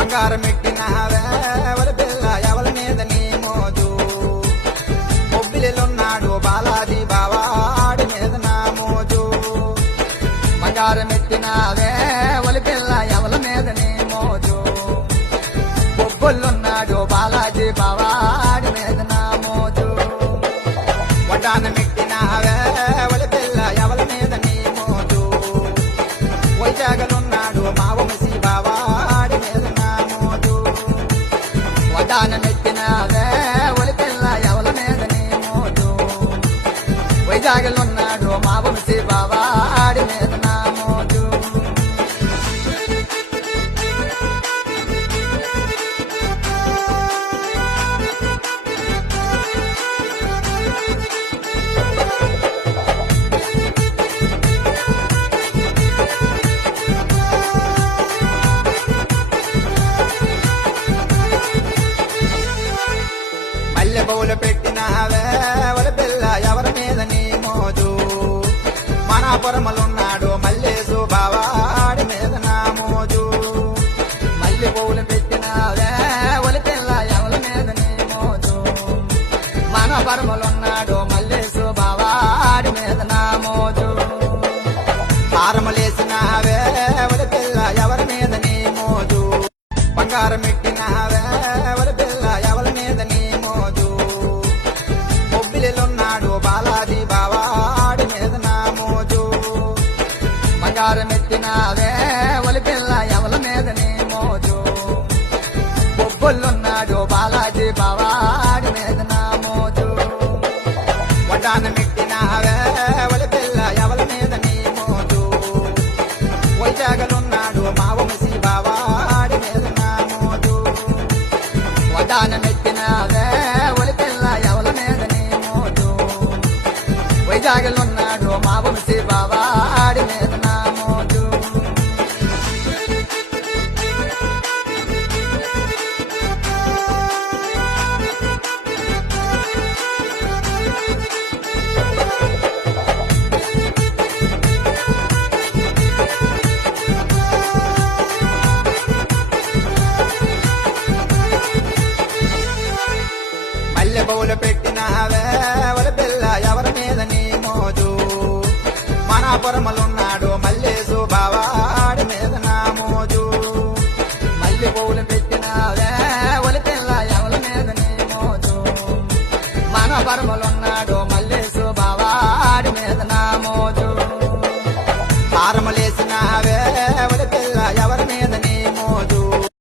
బంగారం ఎట్టినావే ఒలి పిల్ల ఎవల మీద నీ మోజు బొబ్బిలిలున్నాడు బాలాజీ బావాడి మీద నా మోజు బంగారం ఎట్టినావే ఒలి పిల్ల ఎవల మీద నీ మోజు బొబ్బులున్నాడు బాలాజీ బావాడి మీద నా మోజు వడ్డానం ఎట్టినావే ఒలి పిల్ల ఎవల మీద నీ మోజు వైజాగలున్నాడు మా వంశీ బావాడి మీద నా మోజు వడ్డానమెత్తినావే ఒలి పిల్ల ఎవల మీద నీ మోజు వైజాగలున్నాడు మా వంశీ బావాడి మీద నా మోజు మల్లె బౌలు పెట్టినావే ఒలి పిల్ల ఎవరి మీద నీ మోజు మనాపురములున్నాడు మల్లేసు బావాడి మీద నా మోజు మల్లె బౌలు పెట్టినావే ఒలి పిల్ల ఎవరి మీద నీ మోజు మనాపురములున్నాడు మల్లేసు బావాడి మీద నా మోజు హారములేసినావే ఒలి పిల్ల ఎవరి మీద నీ మోజు బంగారం ఎట్టినావే ఒలి పిల్ల ఎవరి మీద నీ మోజు బొబ్బిలిలున్నాడు బాలాజీ బావాడి మీద నా మోజు బంగారం ఎత్తినావే ఒలి పిల్ల ఎవల మీద నీ మోజు బొబ్బులున్నాడు బాలాజీ బావాడి మీద నా మోజు వడ్డానం ఎట్టినావే ఒలి పిల్ల ఎవల మీద నీ మోజు వైజాగలున్నాడు మా వంశీ బావాడి మీద నా మోజు వడ్డానమెత్తినావే ఒలి పిల్ల ఎవల మీద నీ మోజు వైజాగలున్నాడు మా వంశీ బావాడి మీద నా మోజు మల్లె బౌలు పెట్టినావే ఒలి పిల్ల ఎవరి మీద నీ మోజు మనాపురములున్నాడు మల్లేసు బావాడి మీద నా మోజు మల్లె బౌలు